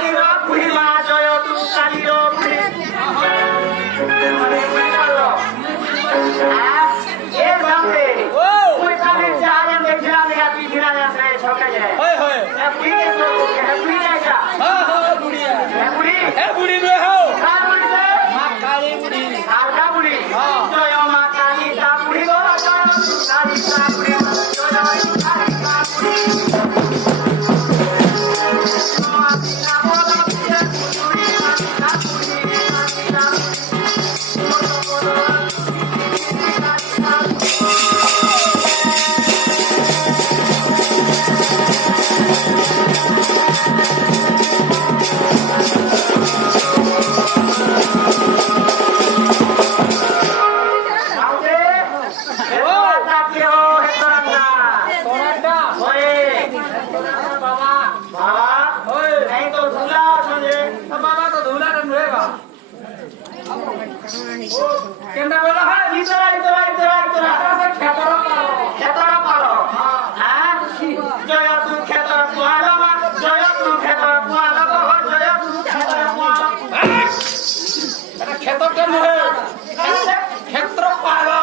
কালীর বুড়ি মা জয় তু কালীর বুড়ি এ সামনে ওই কালীর চালে দেখছিলাম দেখা তুই ফিরা যাচ্ছে সকালে হয় হয় বুড়ি কে বুড়ি নাই যা হ্যাঁ হ্যাঁ বুড়ি বুড়ি এ বুড়ি রে হও কার বুড়ি সে মা কালী বুড়ি আর কা বুড়ি জয় মা কালী তা বুড়ি গো জয় তু কালী তা বুড়ি জয় তু কালী তা বুড়ি কেনটা বলা হয় ইতরা খেতর পালো হ্যাঁ জয় তু খেতর পালো মা জয় তু খেতর পালো গো জয় তু খেতর পালো এটা ক্ষেত্রটা নহে ক্ষেত্র পালো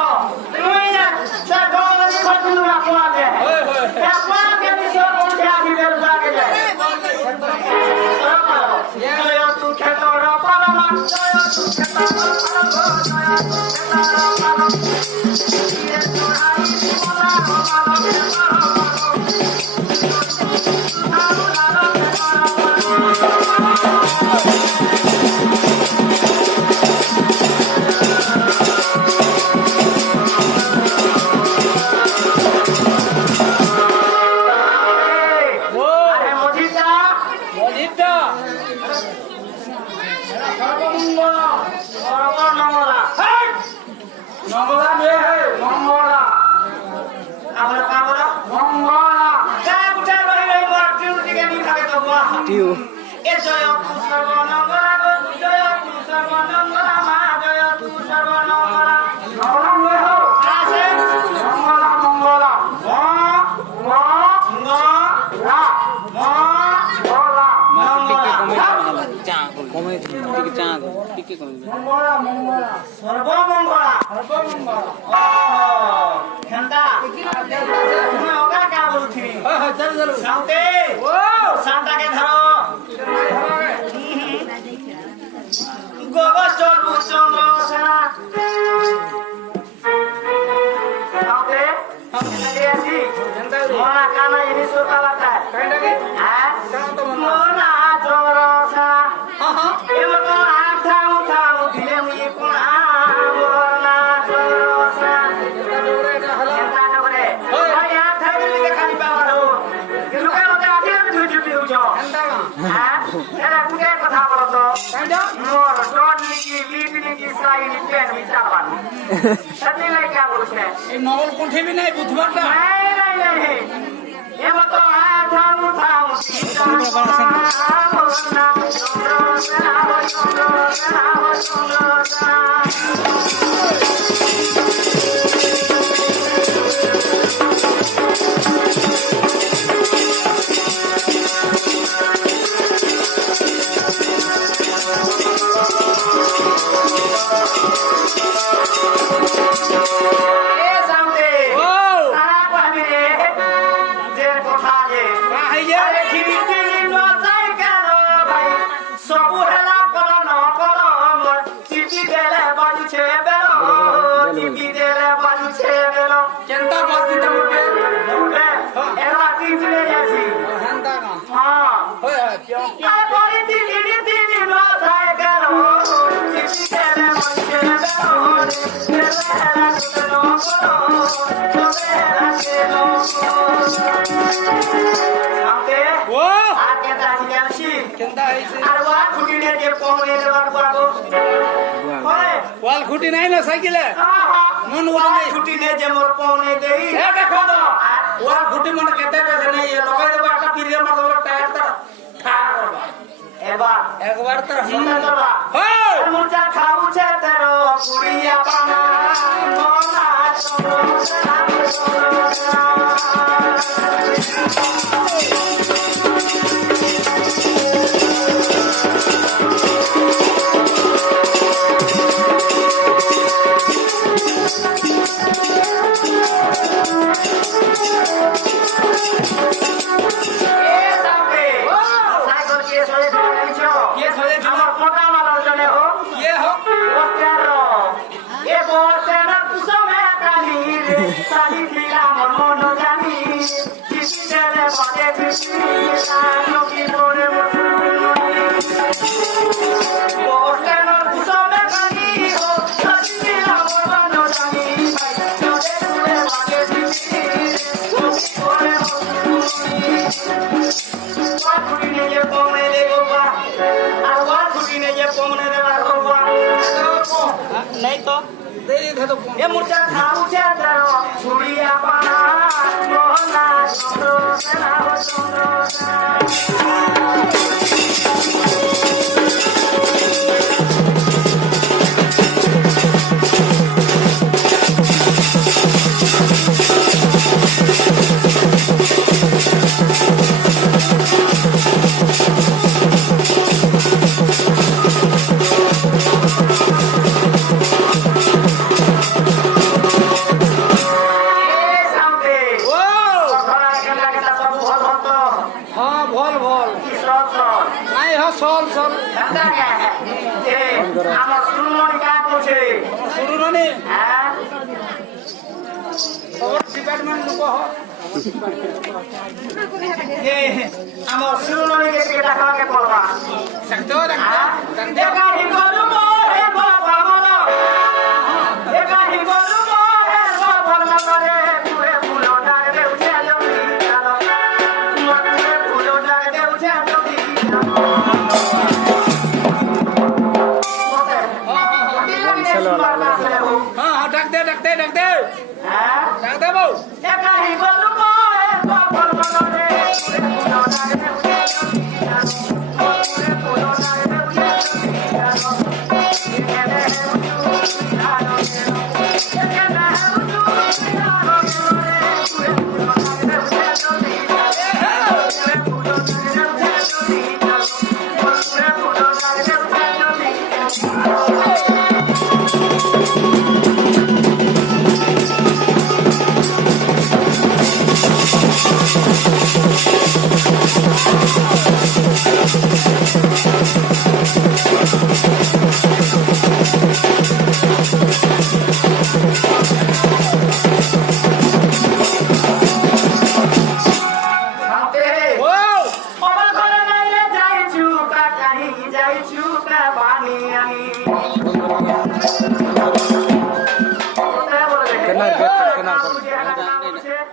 তুই না সে গলি খতুন রাখো দে হয় হয় আপনা কে দিশো কোঠে আদি বের লাগে যায় জয় তু খেতর পালো মা জয় তু খেতর পালো গো জয় তু খেতর পালো ইয়ে তোহাই মোলা আরে মজিদা মজিদটা সর্বমঙ্গল সর্বনমলা হাই নমলা নহে হে মঙ্গলা আমরা কামরা মঙ্গলা কায় উঠে রই মোর টিউটিকে নি থাকে তো বাহ টিউ এ জয় তু সর্বনমলা গো জয় তু সর্বনমলা মা জয় তু সর্বনমলা নমলা নয় হো আছে মঙ্গলা মঙ্গলা ম লা মঙ্গলা মঙ্গলা মঙ্গলা মঙ্গলা সর্বমঙ্গলা হেন্তা তুমি ওগা কা বলছিনি হয় হয় চল চল সাউতে ও সান্তাকে ধরো গোবর চলু চন্দ্র সেনা সাউতে এসি মোনা কানা ইনি সুতা বাতা কাইন্ডা কি হ্যাঁ কাম তো মন মোনা চন্দ্র সেনা হ্যাঁ হ্যাঁ এমন কোন আঠাউ থাউ দিলে মুই কোন মোনা চন্দ্র সেনা এটা ডোরে এটা হলো এন্তা করে ওই আঠাউ দিলে খালি পাওয়ালো লুকা লুকা আগে তুই চুপি হইছ এন্ডা হ্যাঁ এরা কুটে কথা বলো তো কাইন্ডা মোর ডট লিখি লিপ লিখি সাই পেন বিচারবান সত্যি লাই কা বলছে এই নবল কোঠে বি নাই বুধবারটা নাই এমন তো আঠাউ থাউ এ সামতে ও তারা কইবে যে কথা যে কাই যে আরে খিরিতি ন যাই কেন ভাই সবু হেলা কল ন কল মোর চিঠি দেলে বাজুছে বেল চিঠি দেলে বাজুছে বেল কেনটা বাসিটা মুটে মুটে এলা চিঠি আসি হেন্ডা কা হ্যাঁ হয় হয় পিও আরে বলি চিঠি ন যাই কেন চিঠি দেলে বাজুছে বেল দেলে হেলা ন কল হেলা কেন সামতে ও আগে দাঁড়িয়ে আসি কেনটা আইছে আর ওয়া খুঁটিনে যে পৌনে দেওয়ার পাবো হয় ওয়াল খুঁটি নাই না সাইকেলে মন ওড়ে নাই খুঁটিনে যে মোর পৌনে দেই এ দেখো তো ওয়াল খুঁটি মনে কেটে গেছে নাই লগাই দেব একটা পিরিয়ে মারব টায়ার তা খার এবার একবার তো চিন্তা করবা হয় মুচা খাউছে তেরো পুরিয়া পানা মোনা চলো नहीं तो दे दे तो ये मुर्चा खाऊ चादरो छुड़िया पाना मोहना चंद्रो सेना हो चंद्रो sol sol আমার সুরমণি কাজ করছে শুরু মানে হ্যাঁ খবর ডিপার্টমেন্ট লোক আমার সুরমণিকে কেটা খাওয়াকে পড়বা দেখতেও দেখতে দেখা হিগলু মোরে বাবা মনো দেখা হিগলু মোরে বাবা মনে পুরে ফুলো ডালে উঠে জমি চলো পুরে ফুলো ডালে উঠে জমি हाँ हाँ डाक दे डाक दे बहू দেখা হিগলু মোরে বাবা মনে পুরে ফুলো ডালে উঠে জমি পুরে ফুলো ডালে উঠে জমি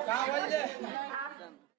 कहाँ बोल दे